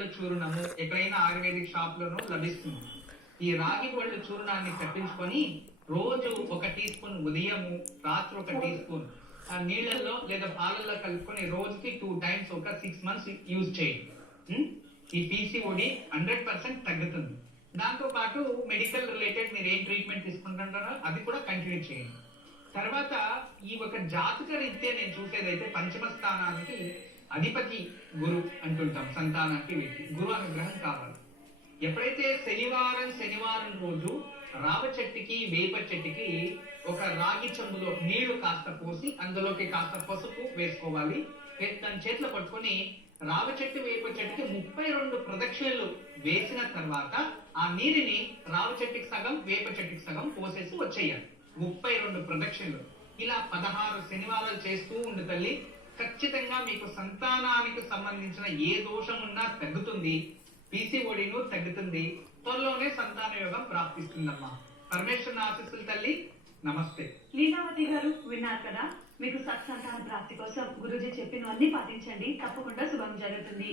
పళ్ళు చూర్ణము ఎక్కడైనా ayurvedic shop లోనూ లభిస్తుంది. ఈ రాగి పళ్ళు చూర్ణాన్ని కట్టించుకొని రోజు 1 టీ స్పూన్ ఉదయము, రాత్రి 1 టీ స్పూన్ ఆ నీళ్ళల్లో లేదా పాలల్లో కలుపుకొని రోజుకి 2 టైమ్స్ ఒక 6 మంత్స్ యూజ్ చేయండి. ఈ పీసీఓడి 100% తగ్గుతుంది. దాంతో పాటు మెడికల్ రిలేటెడ్ మీరు ఏం ట్రీట్మెంట్ తీసుకుంటుంటారో అది కూడా కంటిన్యూ చేయండి. తర్వాత ఈ ఒక జాతక రీత్యా నేను చూసేదైతే పంచమ స్థానానికి అధిపతి గురు అంటుంటాం. సంతానానికి గురు అనుగ్రహం కావాలి. ఎప్పుడైతే శనివారం రోజు రావ చెట్టుకి వేప చెట్టుకి ఒక రాగి చెంబులో నీళ్లు కాస్త పోసి అందులోకి కాస్త పసుపు వేసుకోవాలి. దాని చేతిలో పట్టుకొని రావ చెట్టు వేప చెట్టుకి 32 ప్రదక్షిణలు వేసిన తర్వాత ఆ నీటిని రావ చెట్టుకి సగం వేప చెట్టుకి సగం పోసేసి వచ్చేయాలి. 32 ప్రదక్షిణలు. ఇలా 16 శనివారాలు చేస్తూ ఉండు తల్లి. ఖచ్చితంగా మీకు సంతానానికి సంబంధించిన ఏ దోషం ఉన్నా తగ్గుతుంది. పీసీఓడిను తగ్గుతుంది. త్వరలోనే సంతాన యోగం ప్రాప్తిస్తుందమ్మా. పరమేశ్వరుని ఆశీస్సులు తల్లి. నమస్తే. లీలావతి గారు, విన్నారు కదా, మీకు సత్సంతాన ప్రాప్తి కోసం గురూజీ చెప్పినవన్నీ పాటించండి, తప్పకుండా శుభం జరుగుతుంది.